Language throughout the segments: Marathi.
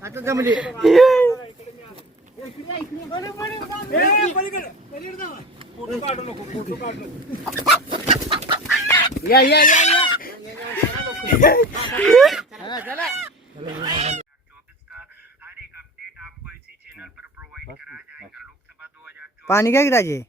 आता जमली या या या या चला पानी क्या गिरा जी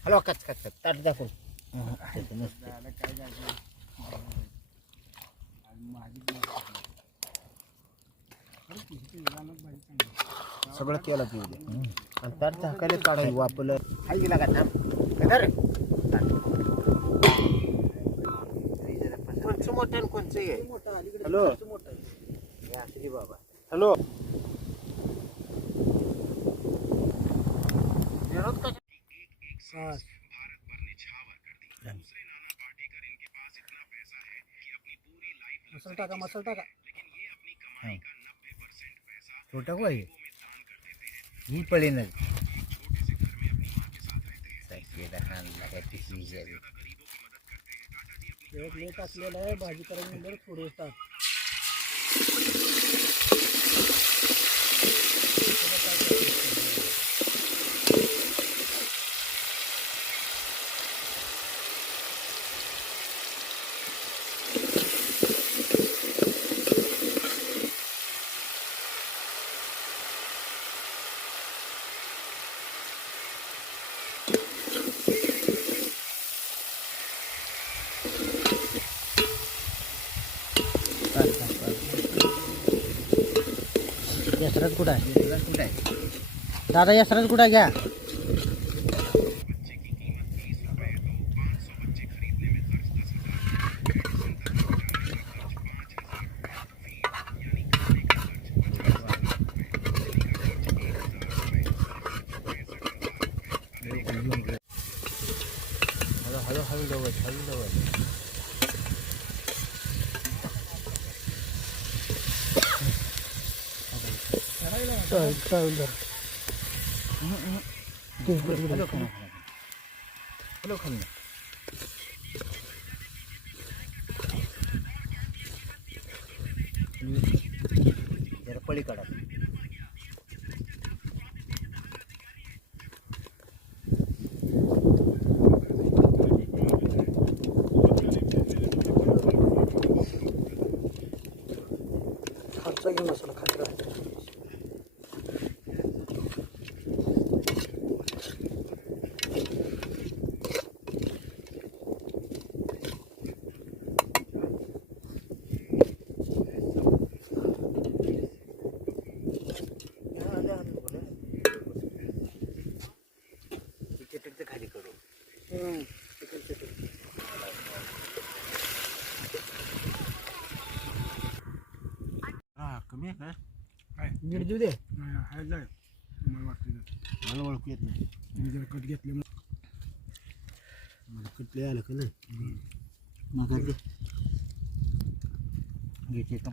हॅलो कच कच कच ताट दाखव सगळं केलं की आणि ताट झाकायला काढाय वापरलं हाय गेला का थांब कदर कोणचं मोठं आणि कोणचं आहे हॅलो असली बाबा हॅलो विरोध का मसल टाका छोटा को आहे ही पडे ना लेट असलेला आहे भाजी करायला थोडं टाक यशराज कुठं आहे दादा यशराज कुठं आहे घ्या हळू लवत हॅलो खाली जरा पळी काढा खालचा घेऊन असेल खाली खाली करू कमी आहे काय नीट देऊ दे हाय जाय मला वाटतं मला ओळखू येत नाही मी जर कट घेतले मला कटले आलं का नाही मग घेते